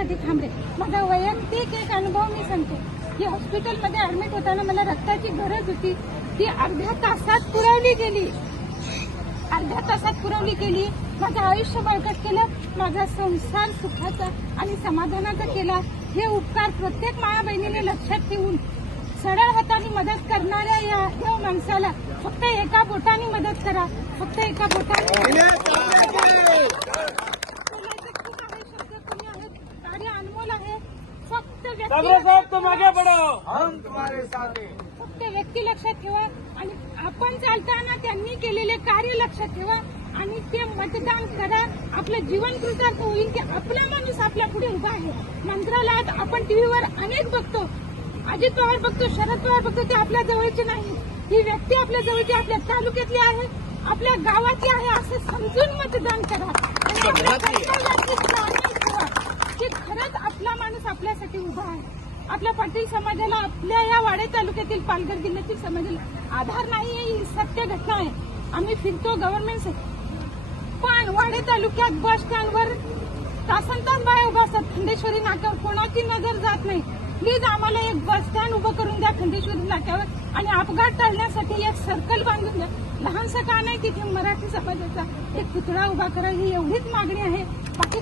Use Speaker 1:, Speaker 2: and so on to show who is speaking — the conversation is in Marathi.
Speaker 1: याच्यासाठी थांबले. माझा वैयक्तिक एक अनुभव मी सांगते. की हॉस्पिटलमध्ये ऍडमिट होताना मला रक्ताची गरज होती. ती अर्ध्या तासात पुरवली गेली. अर्ध्या तासात पुरवली गेली. माझं आयुष्य बळकट केलं. माझा संसार सुखाचा आणि समाधानाचा केला. हे उपकार प्रत्येक माया बहिणीने लक्षात ठेवून सरळ हाताने मदत करणाऱ्या या या माणसाला फक्त एका बोटाने मदत करा. फक्त एका बोटाने. व्यक्ती
Speaker 2: साहब तुम आगे बढ़ो
Speaker 3: हम तुम्हारे साथ हैं।
Speaker 1: फक्त व्यक्ती लक्षात ठेवा आणि आपण चालताना त्यांनी केलेले कार्य लक्षात ठेवा आणि ते मतदान करा. आपलं जीवन कृतार्थ होईल की आपला माणूस आपल्या पुढे उभा आहे. मंत्रालयात आपण टीव्हीवर अनेक बघतो. अजित पवार बघतो शरद पवार बघतो ते आपल्या जवळचे नाही. ही व्यक्ती आपल्या जवळची आपल्या तालुक्यातली आहे आपल्या गावाची आहे असं समजून मतदान करा आणि आपल्या कर्तव्याची जाणीव ठेवा की खरंच आपला माणूस आपल्यासाठी उभा आहे. आपल्या पाटील समाजाला आपल्या या वाडे तालुक्यातील पालघर जिल्ह्यातील समाजाला आधार नाही ही सत्य घटना आहे. आम्ही फिरतो गव्हर्नमेंट पण वाडे तालुक्यात बस स्टँडवर तासन तास बाय उभा असतात. खंडेश्वरी नाक्यावर कोणाची नजर जात नाही. प्लीज आम्हाला एक बस स्टँड उभं करून द्या खंडेश्वरी नाक्यावर आणि अपघात टाळण्यासाठी एक सर्कल बांधून द्या. लहानसा का नाही तिथे मराठी समाजाचा एक पुतळा उभा करा ही एवढीच मागणी आहे. बाकी